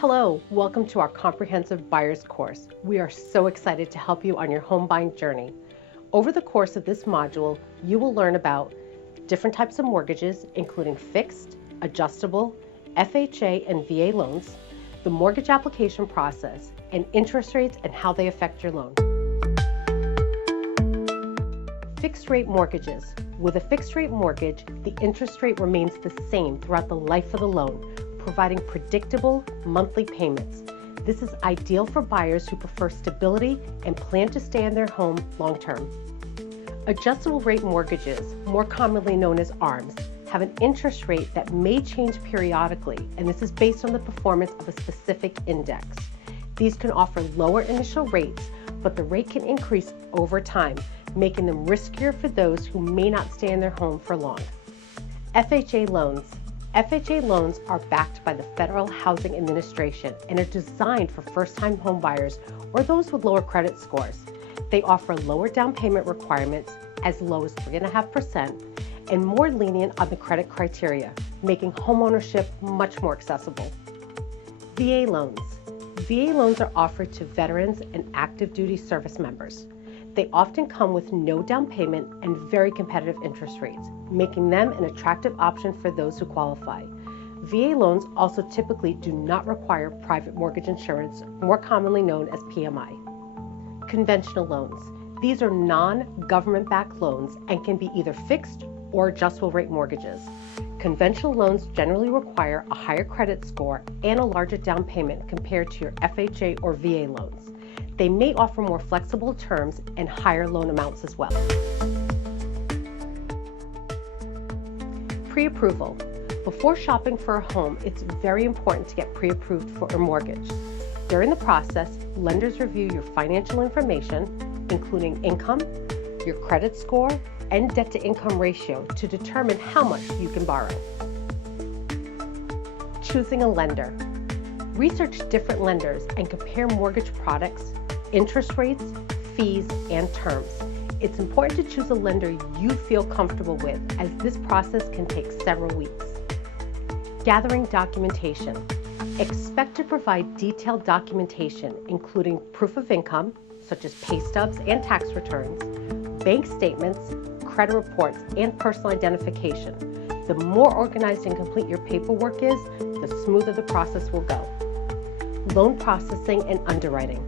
Hello, welcome to our comprehensive buyer's course. We are so excited to help you on your home buying journey. Over the course of this module, you will learn about different types of mortgages, including fixed, adjustable, FHA, and VA loans, the mortgage application process, and interest rates and how they affect your loan. Fixed rate mortgages. With a fixed rate mortgage, the interest rate remains the same throughout the life of the loan, providing predictable monthly payments. This is ideal for buyers who prefer stability and plan to stay in their home long term. Adjustable rate mortgages, more commonly known as ARMs, have an interest rate that may change periodically, and this is based on the performance of a specific index. These can offer lower initial rates, but the rate can increase over time, making them riskier for those who may not stay in their home for long. FHA loans. FHA loans are backed by the Federal Housing Administration and are designed for first-time home buyers or those with lower credit scores. They offer lower down payment requirements, as low as 3.5%, and more lenient on the credit criteria, making homeownership much more accessible. VA loans. VA loans are offered to veterans and active duty service members. They often come with no down payment and very competitive interest rates, making them an attractive option for those who qualify. VA loans also typically do not require private mortgage insurance, more commonly known as PMI. Conventional loans. These are non-government-backed loans and can be either fixed or adjustable rate mortgages. Conventional loans generally require a higher credit score and a larger down payment compared to your FHA or VA loans. They may offer more flexible terms and higher loan amounts as well. Pre-approval. Before shopping for a home, it's very important to get pre-approved for a mortgage. During the process, lenders review your financial information, including income, your credit score, and debt-to-income ratio to determine how much you can borrow. Choosing a lender. Research different lenders and compare mortgage products, interest rates, fees, and terms. It's important to choose a lender you feel comfortable with, as this process can take several weeks. Gathering documentation. Expect to provide detailed documentation, including proof of income, such as pay stubs and tax returns, bank statements, credit reports, and personal identification. The more organized and complete your paperwork is, the smoother the process will go. Loan processing and underwriting.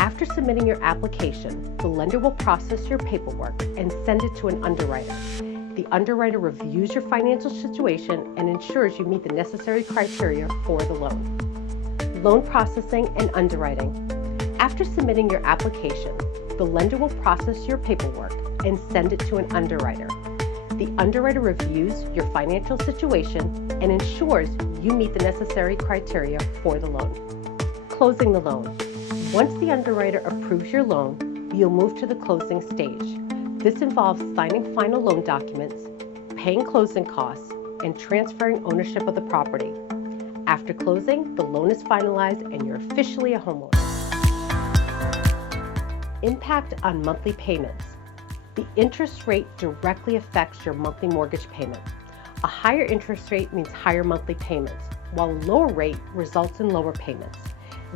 After submitting your application, the lender will process your paperwork and send it to an underwriter. The underwriter reviews your financial situation and ensures you meet the necessary criteria for the loan. Loan processing and underwriting. After submitting your application, the lender will process your paperwork and send it to an underwriter. The underwriter reviews your financial situation and ensures you meet the necessary criteria for the loan. Closing the loan. Once the underwriter approves your loan, you'll move to the closing stage. This involves signing final loan documents, paying closing costs, and transferring ownership of the property. After closing, the loan is finalized and you're officially a homeowner. Impact on monthly payments. The interest rate directly affects your monthly mortgage payment. A higher interest rate means higher monthly payments, while a lower rate results in lower payments.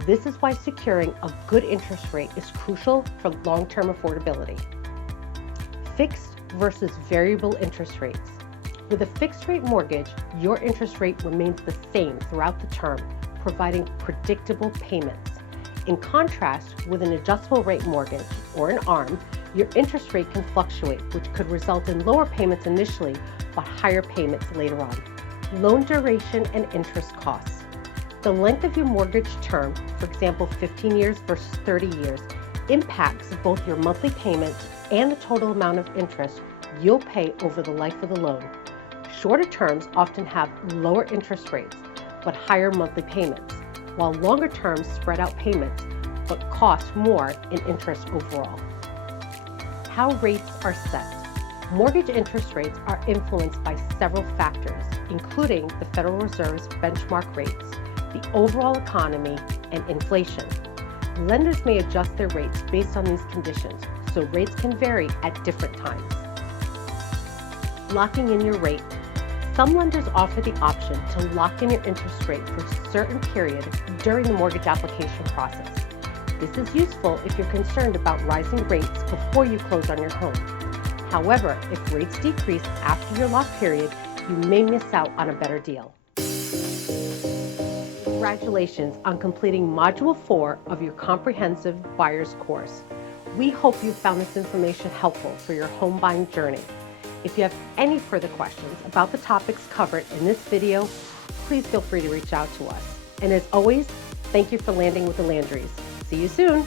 This is why securing a good interest rate is crucial for long-term affordability. Fixed versus variable interest rates. With a fixed rate mortgage, your interest rate remains the same throughout the term, providing predictable payments. In contrast, with an adjustable rate mortgage, or an ARM, your interest rate can fluctuate, which could result in lower payments initially, but higher payments later on. Loan duration and interest costs. The length of your mortgage term, for example 15 years versus 30 years, impacts both your monthly payment and the total amount of interest you'll pay over the life of the loan. Shorter terms often have lower interest rates, but higher monthly payments, while longer terms spread out payments, but cost more in interest overall. How rates are set. Mortgage interest rates are influenced by several factors, including the Federal Reserve's benchmark rates, the overall economy, and inflation. Lenders may adjust their rates based on these conditions, so rates can vary at different times. Locking in your rate. Some lenders offer the option to lock in your interest rate for a certain period during the mortgage application process. This is useful if you're concerned about rising rates before you close on your home. However, if rates decrease after your lock period, you may miss out on a better deal. Congratulations on completing Module 4 of your comprehensive buyer's course. We hope you found this information helpful for your home buying journey. If you have any further questions about the topics covered in this video, please feel free to reach out to us. And as always, thank you for landing with the Landrys. See you soon.